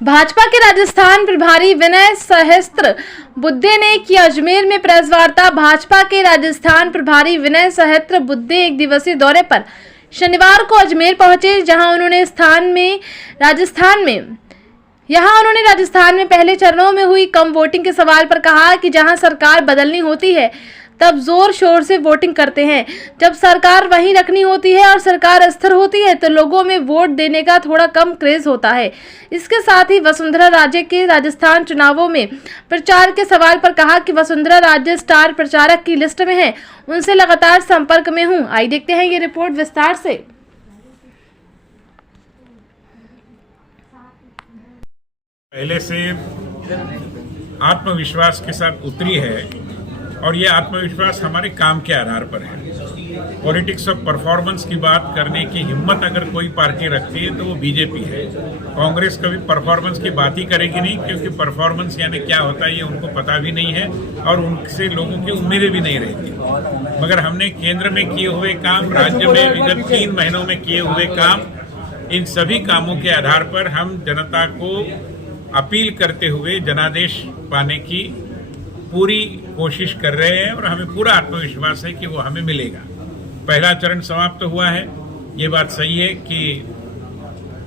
भाजपा के राजस्थान प्रभारी विनय सहस्त्रबुद्धे ने की अजमेर में प्रेस वार्ता। भाजपा के राजस्थान प्रभारी विनय सहस्त्रबुद्धे एक दिवसीय दौरे पर शनिवार को अजमेर पहुंचे, जहां उन्होंने राजस्थान में पहले चरणों में हुई कम वोटिंग के सवाल पर कहा कि जहां सरकार बदलनी होती है तब जोर शोर से वोटिंग करते हैं, जब सरकार वहीं रखनी होती है और सरकार अस्थिर होती है तो लोगों में वोट देने का थोड़ा कम क्रेज होता है। इसके साथ ही वसुंधरा राजे के राजस्थान चुनावों में प्रचार के सवाल पर कहा कि वसुंधरा राजे स्टार प्रचारक की लिस्ट में है, उनसे लगातार संपर्क में हूं। आइए देखते हैं ये रिपोर्ट विस्तार से। पहले से आत्मविश्वास के साथ उतरी है और ये आत्मविश्वास हमारे काम के आधार पर है। पॉलिटिक्स ऑफ परफॉर्मेंस की बात करने की हिम्मत अगर कोई पार्टी रखती है तो वो बीजेपी है। कांग्रेस कभी परफॉर्मेंस की बात ही करेगी नहीं, क्योंकि परफॉर्मेंस यानी क्या होता है ये उनको पता भी नहीं है और उनसे लोगों की उम्मीदें भी नहीं रहती। मगर हमने केंद्र में किए हुए काम, राज्य में विगत 3 महीनों में किए हुए काम, इन सभी कामों के आधार पर हम जनता को अपील करते हुए जनादेश पाने की पूरी कोशिश कर रहे हैं और हमें पूरा आत्मविश्वास है कि वो हमें मिलेगा। पहला चरण समाप्त हुआ है। ये बात सही है कि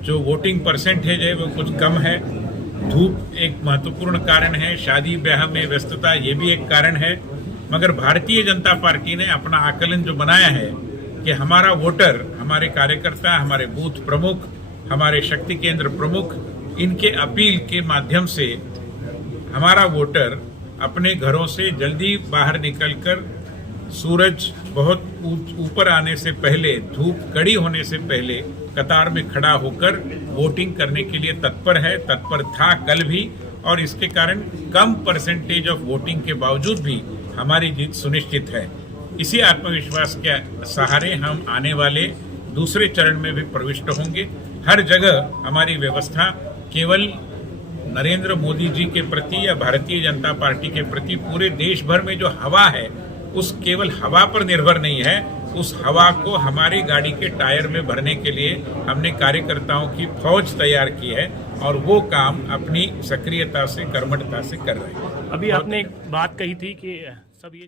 जो वोटिंग परसेंटेज है वो कुछ कम है। धूप एक महत्वपूर्ण कारण है, शादी ब्याह में व्यस्तता ये भी एक कारण है। मगर भारतीय जनता पार्टी ने अपना आकलन जो बनाया है कि हमारा वोटर, हमारे कार्यकर्ता, हमारे बूथ प्रमुख, हमारे शक्ति केंद्र प्रमुख, इनके अपील के माध्यम से हमारा वोटर अपने घरों से जल्दी बाहर निकलकर सूरज बहुत ऊपर आने से पहले, धूप कड़ी होने से पहले कतार में खड़ा होकर वोटिंग करने के लिए तत्पर था कल भी, और इसके कारण कम परसेंटेज ऑफ वोटिंग के बावजूद भी हमारी जीत सुनिश्चित है। इसी आत्मविश्वास के सहारे हम आने वाले दूसरे चरण में भी प्रविष्ट होंगे। हर जगह हमारी व्यवस्था केवल नरेंद्र मोदी जी के प्रति या भारतीय जनता पार्टी के प्रति पूरे देश भर में जो हवा है, उस केवल हवा पर निर्भर नहीं है। उस हवा को हमारी गाड़ी के टायर में भरने के लिए हमने कार्यकर्ताओं की फौज तैयार की है और वो काम अपनी सक्रियता से, कर्मठता से कर रहे हैं। अभी आपने एक बात कही थी कि सब ये